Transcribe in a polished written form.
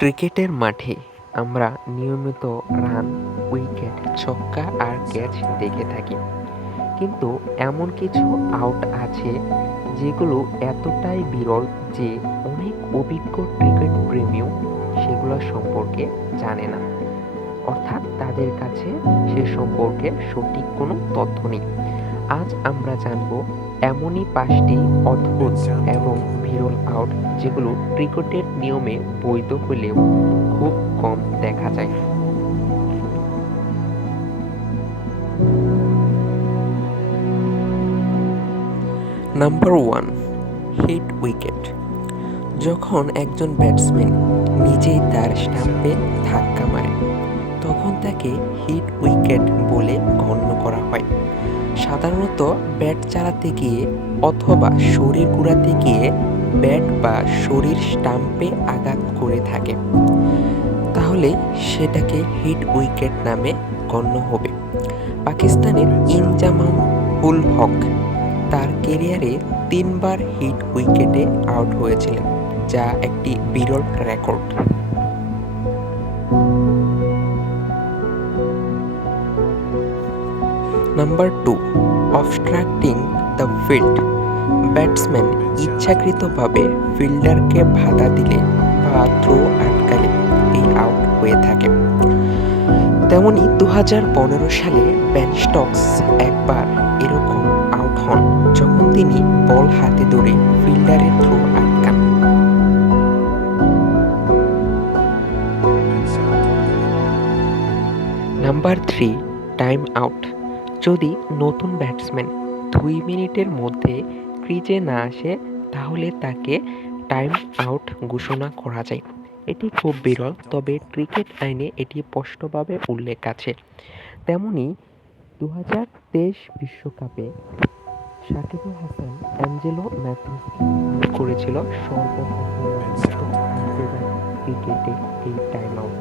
ক্রিকেটের মাঠে আমরা নিয়মিত রান, উইকেট, ছক্কা আর ক্যাচ দেখে থাকি। কিন্তু এমন কিছু আউট আছে যেগুলো এতটাই বিরল যে অনেক অভিজ্ঞ ক্রিকেট প্রেমীও সেগুলো সম্পর্কে জানে না। অর্থাৎ তাদের কাছে সে সম্পর্কে সঠিক কোনো তথ্য নেই। আজ আমরা জানব এমনই ৫টি অদ্ভুত এবং বিরল আউট যেগুলো ক্রিকেটের নিয়মে বৈধ হলেও খুব কম দেখা যায়। Number 1, hit wicket. যখন একজন ব্যাটসম্যান নিজেই তার স্টাম্পে ধাক্কা মারে তখন তাকে হিট উইকেট বলে গণ্য করা হয়। সাধারণত ব্যাট চালাতে গিয়ে অথবা শরীর ঘুরাতে গিয়ে ব্যাট বা শরীর স্টাম্পে আঘাত করে থাকে, তাহলে সেটাকে হিট উইকেট নামে গণ্য হবে। পাকিস্তানের ইনজামাম উল হক তার ক্যারিয়ারে ৩ বার হিট উইকেটে আউট হয়েছিলেন, যা একটি বিরল record. Number 2, obstructing the field. Batsman ইচ্ছাকৃতভাবে ফিল্ডারকে বাধা দিলে বা থ্রো আটকালে এই আউট হয়ে থাকে। তেমনি ২০১৫ সালে বেন স্টোকস একবার এরকম আউট হন যখন তিনি বল হাতে ধরে ফিল্ডারের থ্রো আটকান। Number 3, time out. যদি নতুন ব্যাটসম্যান ২ মিনিটের মধ্যে ক্রিজে না আসে তাহলে তাকে টাইম আউট ঘোষণা করা যায়। এটি খুব বিরল, তবে ক্রিকেট আইনে এটি স্পষ্টভাবে উল্লেখ আছে। তেমনি ২০২৩ বিশ্বকাপে সাকিব আল হাসান অ্যাঞ্জেলো ম্যাথিউসকে আউট করেছিল সর্বপ্রথমবারের মতো আন্তর্জাতিক ক্রিকেটে এই টাইম আউট।